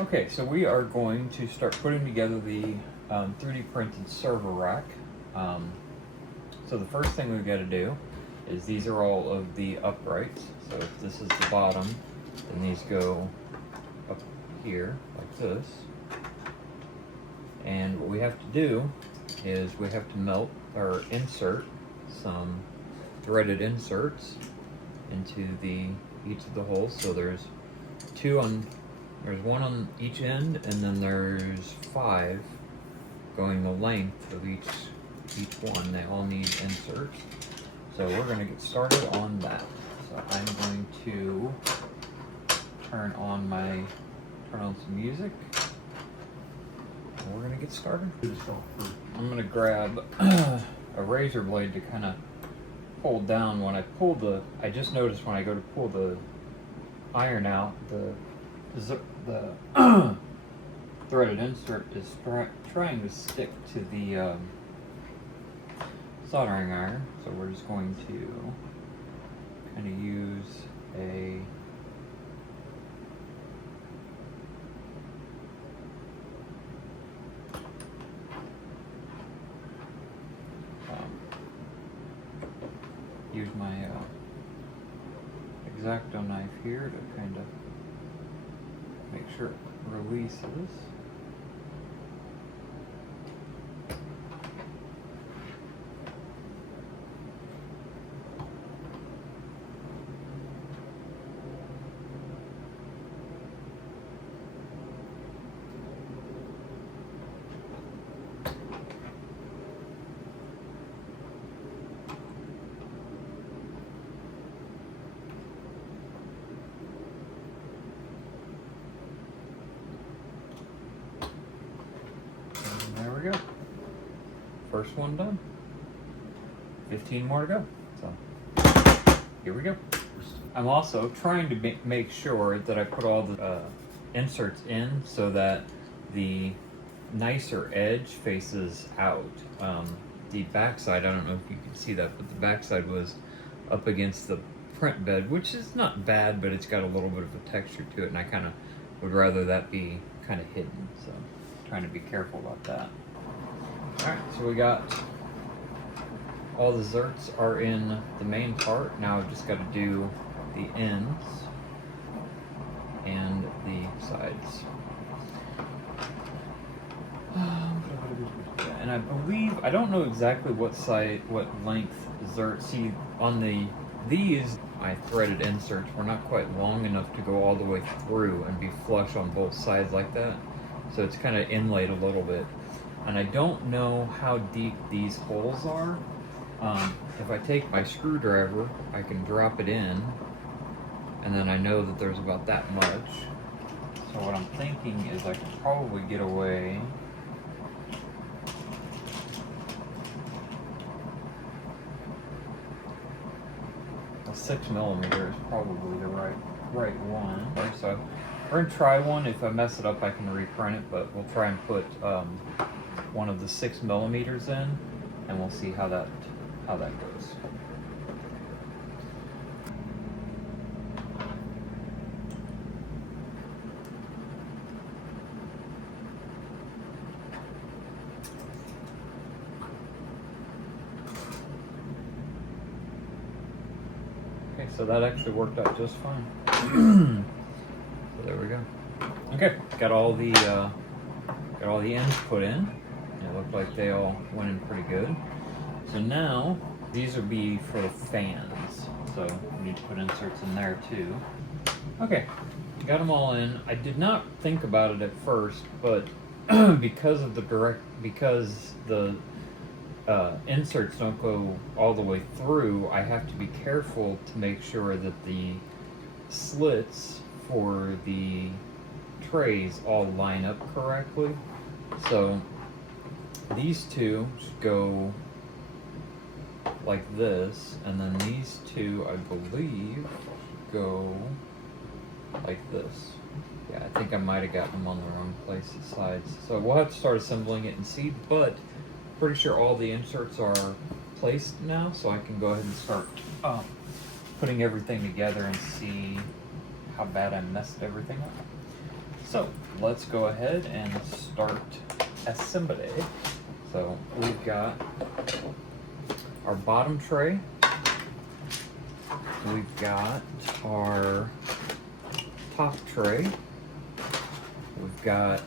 Okay, so we are going to start putting together the 3D printed server rack. So the first thing we've got to do is these are all of the uprights. So if this is the bottom, then these go up here like this. And what we have to do is we have to melt or insert some threaded inserts into each of the holes. So there's one on each end, and then there's 5 going the length of each one. They all need inserts. So we're going to get started on that. So I'm going to turn on some music. And we're going to get started. I'm going to grab a razor blade to kind of pull down. I just noticed when I go to pull the iron out, the threaded insert is trying to stick to the soldering iron, so we're just going to kind of use a use my X-Acto knife here to kind of make sure it releases. Go. First one done. 15 more to go. So here we go. I'm also trying to make sure that I put all the inserts in so that the nicer edge faces out. The backside, I don't know if you can see that, but the backside was up against the print bed, which is not bad, but it's got a little bit of a texture to it, and I kind of would rather that be kind of hidden. So trying to be careful about that. Alright, so we got all the zerts are in the main part. Now I've just got to do the ends and the sides. And I believe, I don't know exactly what length zert. See, on these, my threaded inserts were not quite long enough to go all the way through and be flush on both sides like that. So it's kind of inlaid a little bit. And I don't know how deep these holes are. If I take my screwdriver, I can drop it in, and then I know that there's about that much. So what I'm thinking is I could probably get away a 6mm is probably the right one. So we're gonna try one. If I mess it up, I can reprint it, but we'll try and put one of the 6mm in, and we'll see how that goes. Okay, so that actually worked out just fine. So there we go. Okay, got all the ends put in. It looked like they all went in pretty good. So now, these would be for the fans. So we need to put inserts in there too. Okay, got them all in. I did not think about it at first, but because the inserts don't go all the way through, I have to be careful to make sure that the slits for the trays all line up correctly. So these two should go like this, and then these two, I believe, go like this. Yeah, I think I might have gotten them on the wrong sides. So we'll have to start assembling it and see, but pretty sure all the inserts are placed now, so I can go ahead and start putting everything together and see how bad I messed everything up. So let's go ahead and start assembly. So we've got our bottom tray. We've got our top tray. We've got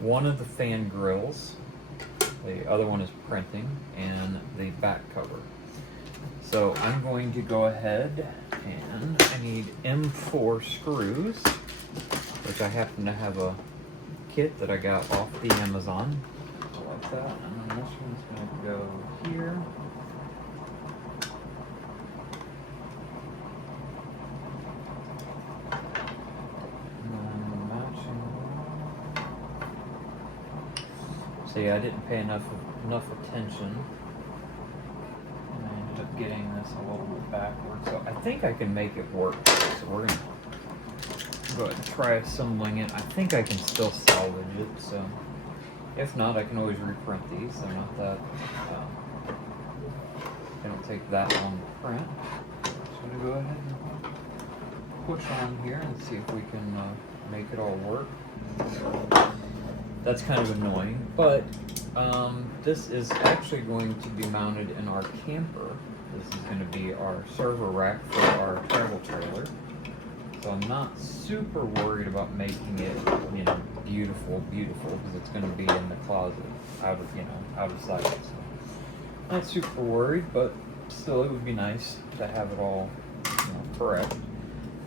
one of the fan grills. The other one is printing, and the back cover. So I'm going to go ahead and I need M4 screws, which I happen to have a kit that I got off the Amazon. Like that. And then this one's going to go here. See, I didn't pay enough attention, and I ended up getting this a little bit backwards. So I think I can make it work. So we're gonna go ahead and try assembling it. I think I can still salvage it. So if not, I can always reprint these. They're not that. They don't take that long to print. So I'm gonna go ahead and push on here and see if we can make it all work. That's kind of annoying, but this is actually going to be mounted in our camper. This is going to be our server rack for our travel trailer. So I'm not super worried about making it, you know, beautiful, because it's going to be in the closet, out of sight. So not super worried, but still, it would be nice to have it all, you know, correct.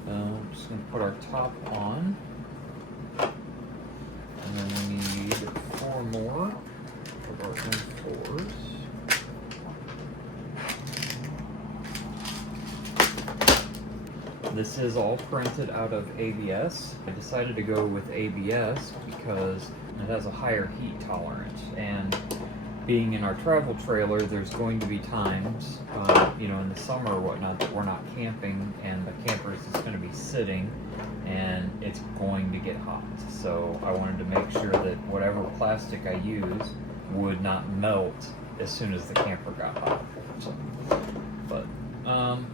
I'm just going to put our top on. And then we need 4 more of our M4s. This is all printed out of ABS. I decided to go with ABS because it has a higher heat tolerance. And being in our travel trailer, there's going to be times, you know, in the summer or whatnot, that we're not camping and the camper is just going to be sitting and it's going to get hot. So I wanted to make sure that whatever plastic I use would not melt as soon as the camper got hot. So, but,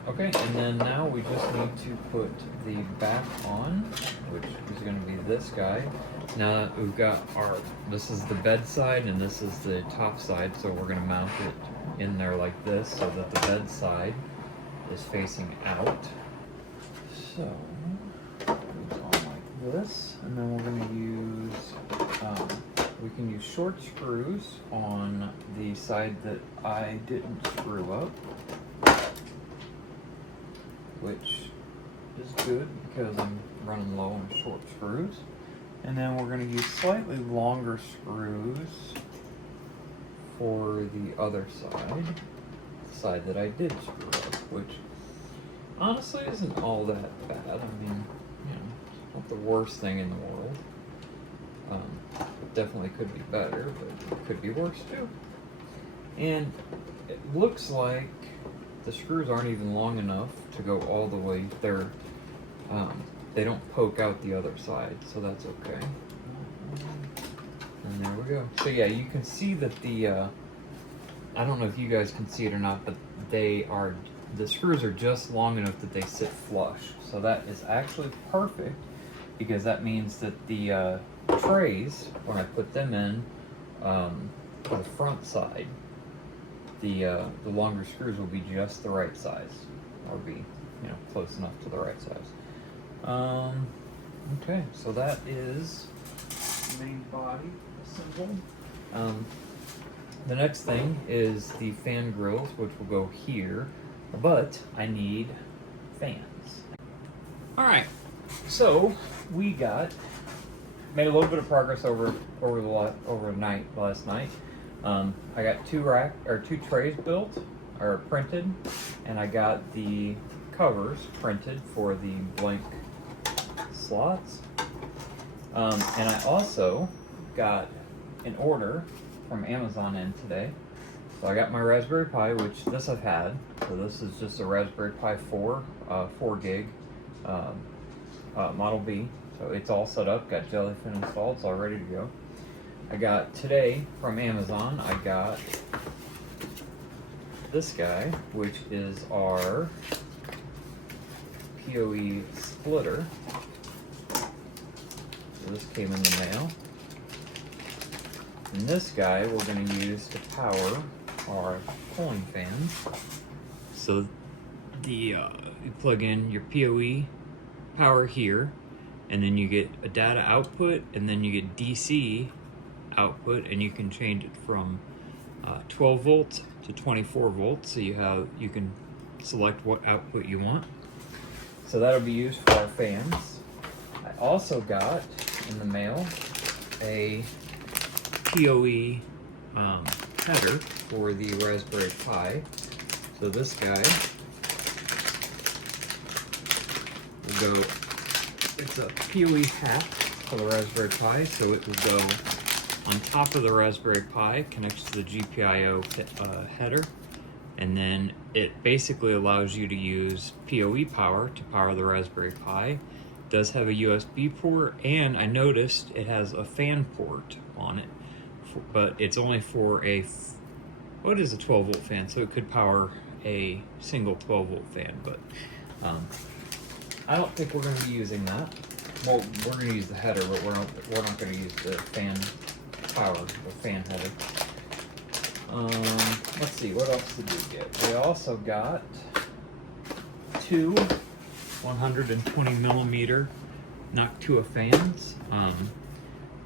okay, and then now we just need to put the back on, which is going to be this guy. Now we've got this is the bed side and this is the top side, so we're going to mount it in there like this so that the bed side is facing out. So it's on like this, and then we're going to use, we can use short screws on the side that I didn't screw up, which is good because I'm running low on short screws. And then we're going to use slightly longer screws for the other side, the side that I did screw up, which honestly isn't all that bad. I mean, you know, it's not the worst thing in the world. It definitely could be better, but it could be worse too. And it looks like the screws aren't even long enough to go all the way there. They don't poke out the other side, so that's okay. And there we go. So yeah, you can see that the, I don't know if you guys can see it or not, but the screws are just long enough that they sit flush. So that is actually perfect, because that means that the trays, when I put them in for the front side, the longer screws will be just the right size, or be, you know, close enough to the right size. Okay, so that is the main body assembled. The next thing is the fan grills, which will go here, but I need fans. Alright, so we made a little bit of progress over last night. I got two trays built, or printed, and I got the covers printed for the blank slots. And I also got an order from Amazon in today. So I got my Raspberry Pi, which this I've had. So this is just a Raspberry Pi 4, 4 gig Model B. So it's all set up, got Jellyfin installed, it's all ready to go. I got today from Amazon, I got this guy, which is our PoE splitter. So this came in the mail. And this guy we're going to use to power our cooling fans. So you plug in your PoE power here, and then you get a data output, and then you get DC output, and you can change it from 12 volts to 24 volts. So you can select what output you want. So that'll be used for our fans. I also got in the mail a PoE header for the Raspberry Pi. So this guy will go, it's a PoE hat for the Raspberry Pi, so it will go on top of the Raspberry Pi, connects to the GPIO header, and then it basically allows you to use PoE power to power the Raspberry Pi. It does have a USB port, and I noticed it has a fan port on it, but it's only for what is a 12 volt fan, so it could power a single 12 volt fan, but I don't think we're going to be using that. Well, we're going to use the header, but we're not going to use the fan power, the fan header. Let's see, what else did we get? We also got two 120 millimeter Noctua fans.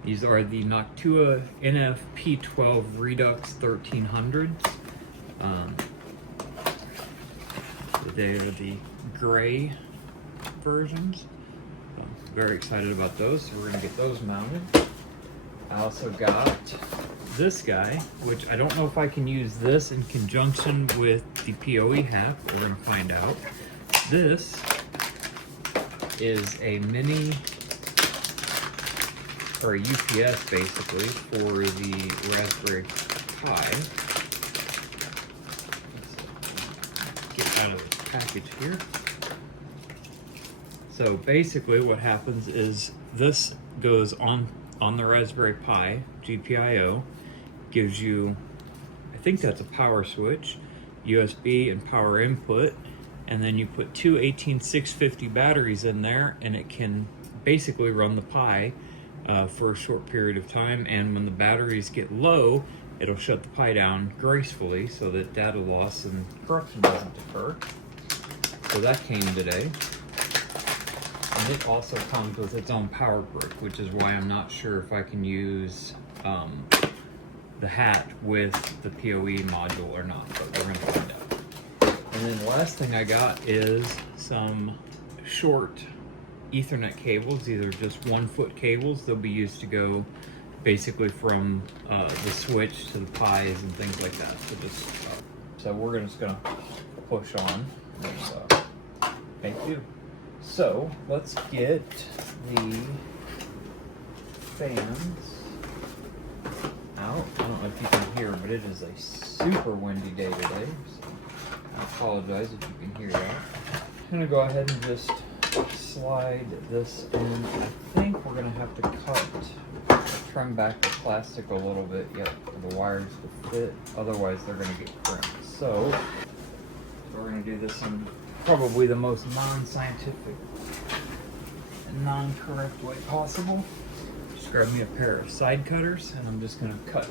These are the Noctua NF-P12 Redux 1300. They are the gray versions. I'm very excited about those, so we're going to get those mounted. I also got this guy, which I don't know if I can use this in conjunction with the PoE hat. We're going to find out. This is a mini, or a UPS basically, for the Raspberry Pi. Let's get out of the package here. So basically what happens is this goes on the Raspberry Pi, GPIO, gives you, I think that's a power switch, USB and power input, and then you put two 18650 batteries in there, and it can basically run the Pi for a short period of time, and when the batteries get low, it'll shut the Pi down gracefully so that data loss and corruption doesn't occur. So that came today. And it also comes with its own power brick, which is why I'm not sure if I can use the hat with the PoE module or not, but we're going to find out. And then the last thing I got is some short Ethernet cables. These are just 1 foot cables. They'll be used to go basically from the switch to the Pis and things like that. So we're just going to push on. Thank you. So let's get the fans out. I don't know if you can hear, but it is a super windy day today, so I apologize if you can hear that. I'm going to go ahead and just slide this in. I think we're going to have to trim back the plastic a little bit yet for the wires to fit, otherwise they're going to get crimped. So we're going to do this in probably the most non-scientific and non-correct way possible. Just grab me a pair of side cutters, and I'm just going to cut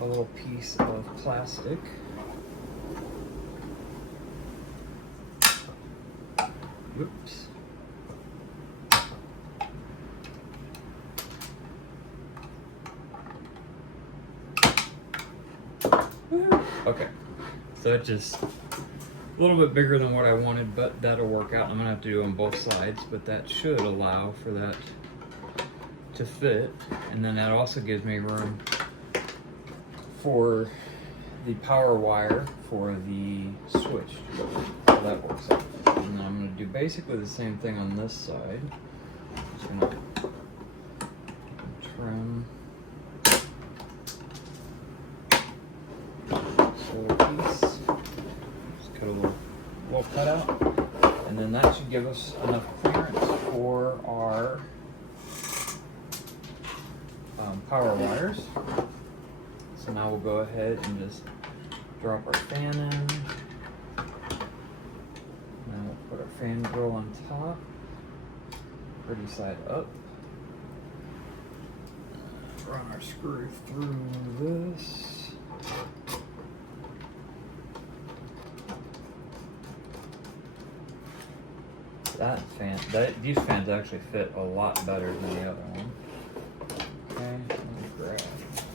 a little piece of plastic. Oops. Okay, so it just a little bit bigger than what I wanted, but that'll work out. I'm gonna have to do on both sides, but that should allow for that to fit. And then that also gives me room for the power wire for the switch. So that works out. And then I'm gonna do basically the same thing on this side. Just gonna trim this little piece. Just cut a little cutout, and then that should give us enough clearance for our power wires. So now we'll go ahead and just drop our fan in. Now we'll put our fan grill on top, pretty side up. run our screw through this. These fans actually fit a lot better than the other one. Okay, let me grab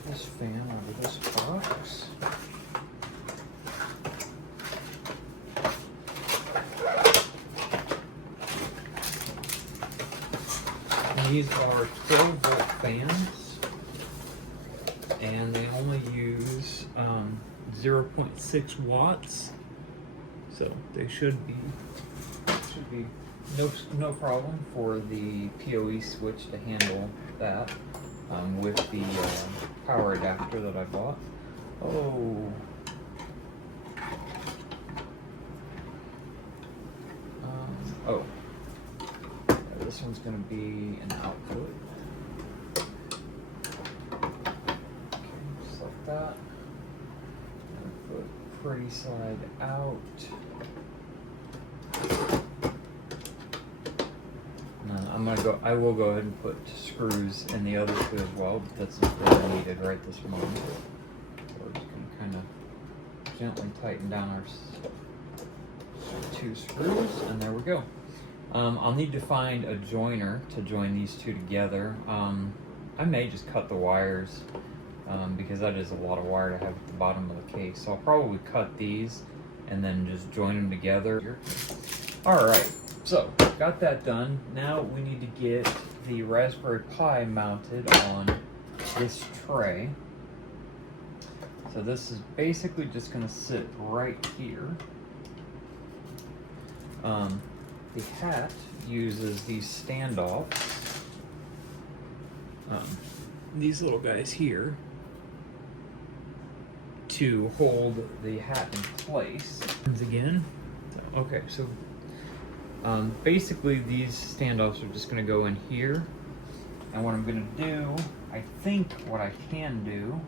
this fan out of this box. These are 12-volt fans, and they only use 0.6 watts, so they should be no problem for the PoE switch to handle that with the power adapter that I bought. This one's going to be an output. Okay, just like that. Put pretty side out. I will go ahead and put screws in the other two as well, but that's not really needed right this moment. So we're just going to kind of gently tighten down our 2 screws, and there we go. I'll need to find a joiner to join these two together. I may just cut the wires because that is a lot of wire to have at the bottom of the case. So I'll probably cut these and then just join them together. Alright, so got that done. Now we need to get the Raspberry Pi mounted on this tray. So this is basically just going to sit right here. The hat uses these standoffs, these little guys here, to hold the hat in place. Again, okay, so basically these standoffs are just going to go in here, and what I'm going to do, I think what I can do,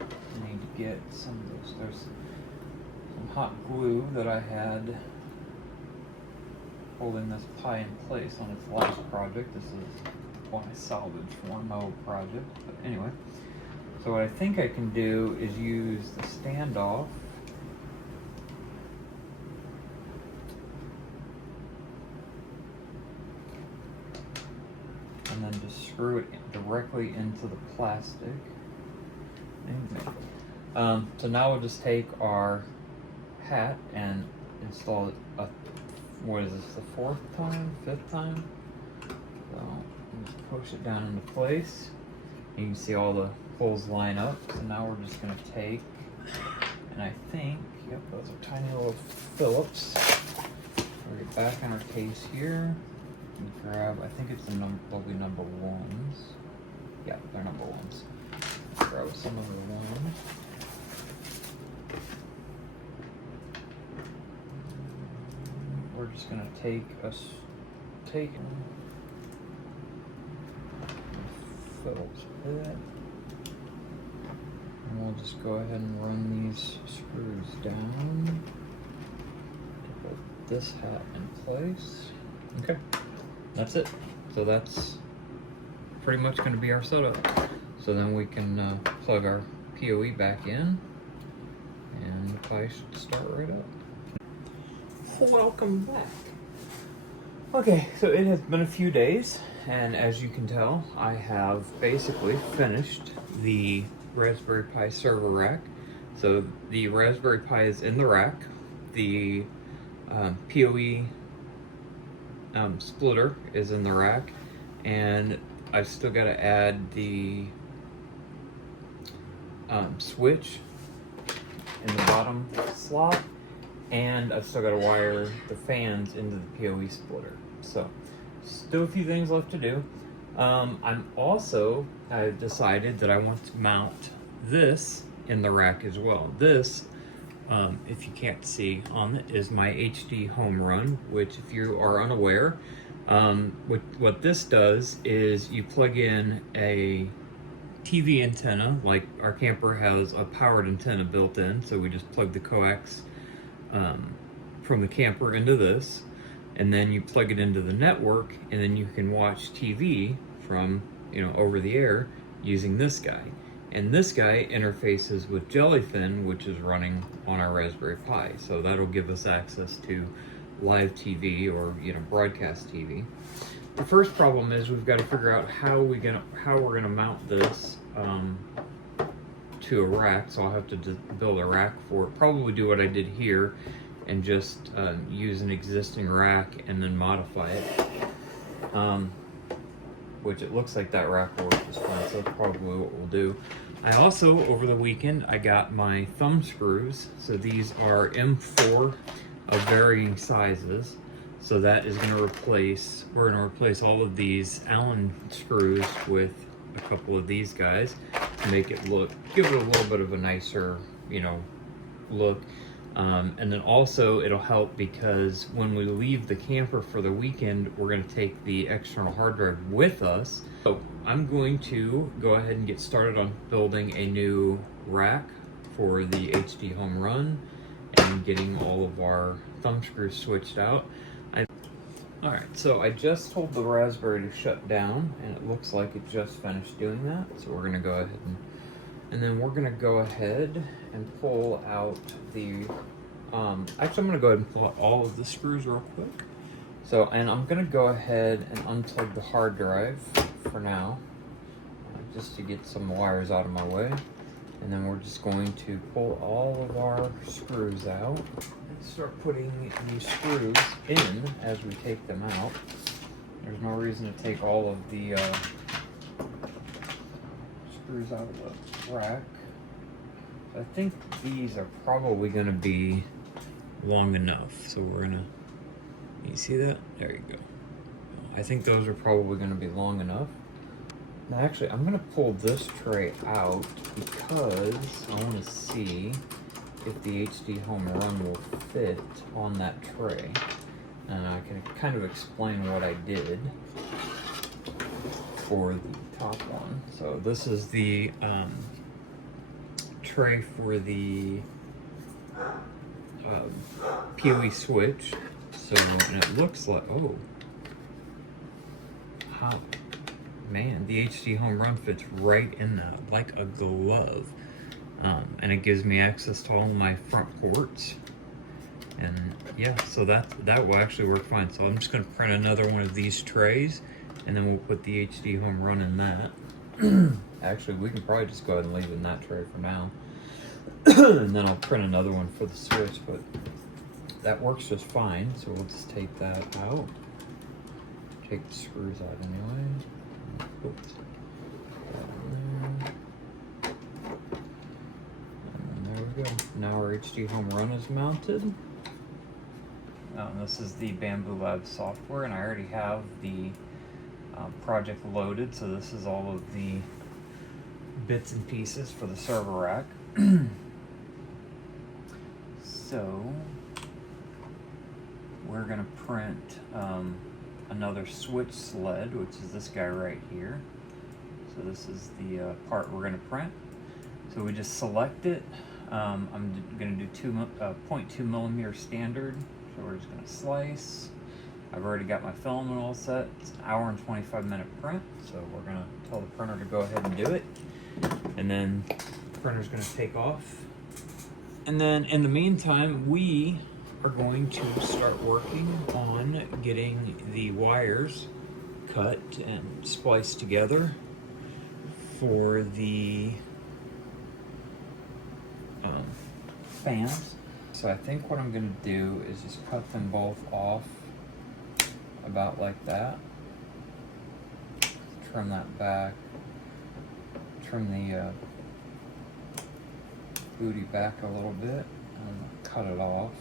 I need to get some of those, there's some hot glue that I had holding this Pi in place on its last project. This is one I salvaged from my old project. But anyway, so what I think I can do is use the standoff and then just screw it directly into the plastic. So now we'll just take our hat and install it what is this, the 4th time, 5th time? So just push it down into place. You can see all the holes line up. So now we're just going to take, and I think, yep, those are tiny little Phillips. We'll get back on our case here and grab, I think it's they'll be number 1s. Yeah, they're number 1s. Let's grab some of the ones. We're just going to take Phillips bit, and we'll just go ahead and run these screws down to put this hat in place. Okay, that's it. So that's pretty much going to be our setup. So then we can plug our PoE back in, and the Pi should start right up. Welcome back. Okay, so it has been a few days, and as you can tell, I have basically finished the Raspberry Pi server rack. So the Raspberry Pi is in the rack, the PoE splitter is in the rack, and I've still got to add the switch in the bottom slot, and I've still got to wire the fans into the PoE splitter. So, still a few things left to do. I've decided that I want to mount this in the rack as well. This, if you can't see on it, is my HDHomeRun, which, if you are unaware, what this does is you plug in a TV antenna, like our camper has a powered antenna built in, so we just plug the coax from the camper into this, and then you plug it into the network, and then you can watch TV from, over the air using this guy. And this guy interfaces with Jellyfin, which is running on our Raspberry Pi. So that'll give us access to live TV or, you know, broadcast TV. The first problem is we've got to figure out how we're gonna mount this to a rack. So I'll have to build a rack for it. Probably do what I did here and just use an existing rack and then modify it. Which it looks like that rack will work just fine, so that's probably what we'll do. I also, over the weekend, I got my thumb screws. So these are M4 of varying sizes. So that is gonna we're gonna replace all of these Allen screws with a couple of these guys to make it give it a little bit of a nicer, you know, look. And then also it'll help because when we leave the camper for the weekend, we're going to take the external hard drive with us. So I'm going to go ahead and get started on building a new rack for the HDHomeRun and getting all of our thumb screws switched out. Alright, so I just told the Raspberry to shut down and it looks like it just finished doing that. So we're going to go ahead and then we're gonna go ahead and pull out the, actually I'm gonna go ahead and pull out all of the screws real quick. So, and I'm gonna go ahead and unplug the hard drive for now, just to get some wires out of my way. And then we're just going to pull all of our screws out and start putting these screws in as we take them out. There's no reason to take all of the screws out of the rack. I think these are probably going to be long enough. So we're gonna, you see that? There you go. I think those are probably going to be long enough. Now actually, I'm going to pull this tray out because I want to see if the HDHomeRun will fit on that tray. And I can kind of explain what I did for the top one. So this is the tray for the PoE switch. So, and it looks like, oh, how, man, the HDHomeRun fits right in that, like a glove. And it gives me access to all my front ports. And yeah, so that will actually work fine. So I'm just gonna print another one of these trays and then we'll put the HDHomeRun in that. Actually, we can probably just go ahead and leave it in that tray for now. And then I'll print another one for the switch, but that works just fine. So we'll just take that out. Take the screws out anyway. Oops. And there we go. Now our HDHomeRun is mounted. This is the Bamboo Lab software, and I already have the project loaded, so this is all of the bits and pieces for the server rack. So we're going to print another switch sled, which is this guy right here. So this is the part we're going to print. So we just select it. I'm going to do 0.2 millimeter standard. So we're just going to slice. I've already got my filament all set. It's an hour and 25-minute print. So we're going to tell the printer to go ahead and do it. And then the printer's going to take off. And then in the meantime, we are going to start working on getting the wires cut and spliced together for the fans. So I think what I'm going to do is just cut them both off about like that. Trim that back. Trim the booty back a little bit and cut it off.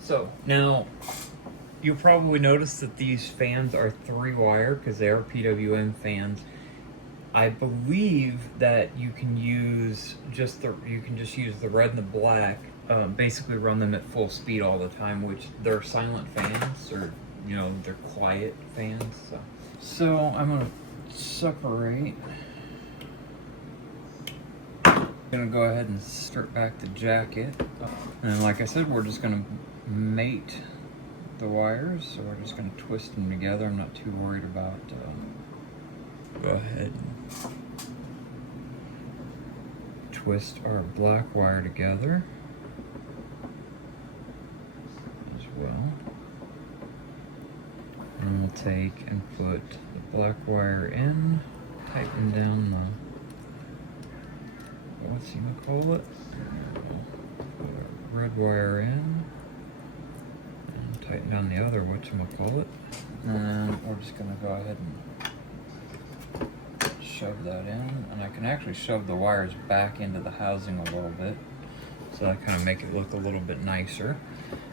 So now you'll probably notice that these fans are 3-wire because they are PWM fans. I believe that you can use just use the red and the black. Basically run them at full speed all the time, which they're silent fans, or you know, they're quiet fans. So I'm gonna separate. I'm gonna go ahead and strip back the jacket, and like I said, we're just gonna mate the wires. So we're just gonna twist them together. I'm not too worried about. Go ahead and twist our black wire together as well. And we'll take and put the black wire in, tighten down the, what's you gonna call it? Put our red wire in, and tighten down the other whatchamacallit. And we're just gonna go ahead and shove that in. And I can actually shove the wires back into the housing a little bit, so that kind of make it look a little bit nicer.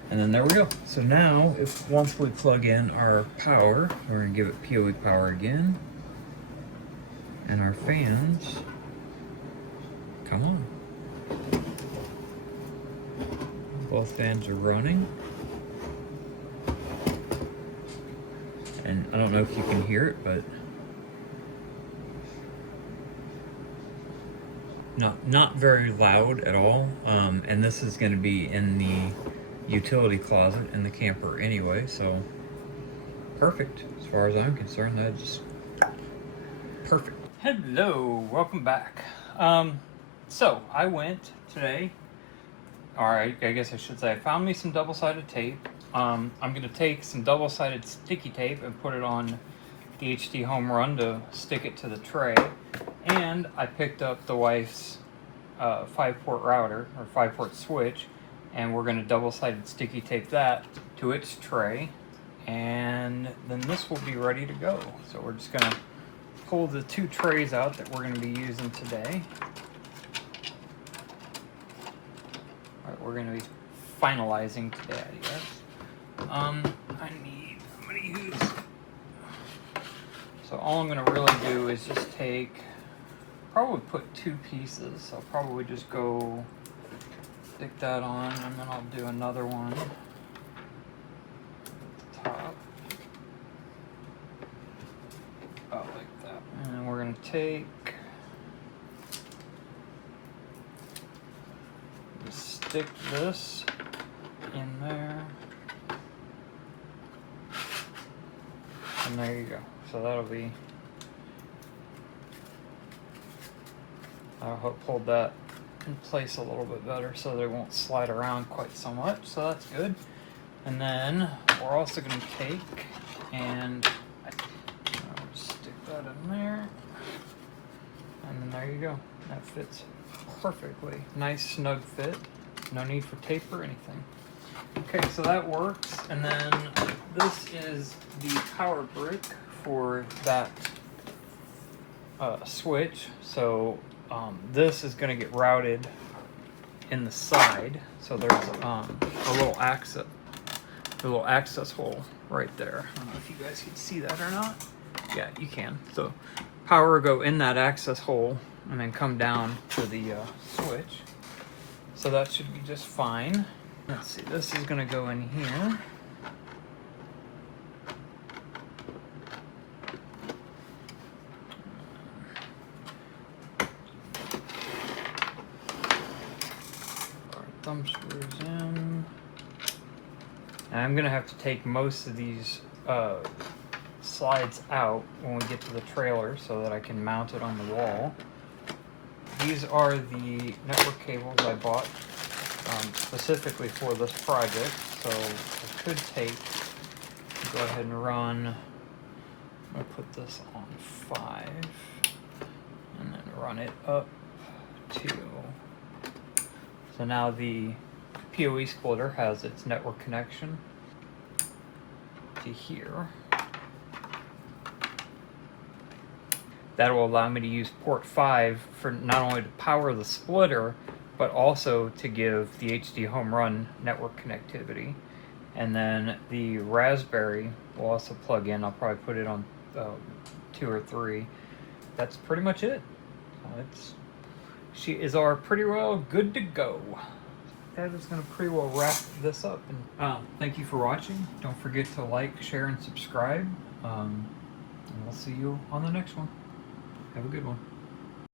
And then there we go. So now, once we plug in our power, we're gonna give it PoE power again. And our fans, come on. Both fans are running. And I don't know if you can hear it, but not very loud at all. And this is gonna be in the utility closet in the camper anyway, so perfect as far as I'm concerned. That's just perfect. Hello, welcome back. So I went today, or I guess I should say I found me some double-sided tape. I'm gonna take some double-sided sticky tape and put it on the HDHomeRun to stick it to the tray, and I picked up the wife's 5-port router or 5-port switch, and we're going to double-sided sticky tape that to its tray, and then this will be ready to go. So we're just going to pull the 2 trays out that we're going to be using today. Alright, we're going to be finalizing today, I guess. I'm going to use, so all I'm going to really do is just probably put 2 pieces. I'll probably just go stick that on, and then I'll do another one at the top. Oh, like that. And then we're going to stick this in there. And there you go. So that'll hold that in place a little bit better so they won't slide around quite so much, so that's good. And then we're also going to take and stick that in there, and then there you go. That fits perfectly. Nice snug fit, no need for tape or anything. Okay, so that works. And then this is the power brick for that switch. So this is going to get routed in the side, so there's a little access hole right there. I don't know if you guys can see that or not. Yeah, you can. So power will go in that access hole and then come down to the switch. So that should be just fine. Let's see, this is going to go in here. Thumb screws in. And I'm gonna have to take most of these slides out when we get to the trailer so that I can mount it on the wall. These are the network cables I bought specifically for this project. So I could go ahead and run. I'm gonna put this on 5 and then run it up to. So now the PoE splitter has its network connection to here. That will allow me to use port 5 for not only to power the splitter, but also to give the HDHomeRun network connectivity. And then the Raspberry will also plug in. I'll probably put it on 2 or 3. That's pretty much it. She is pretty well good to go. That is going to pretty well wrap this up. And thank you for watching. Don't forget to like, share, and subscribe. And we'll see you on the next one. Have a good one.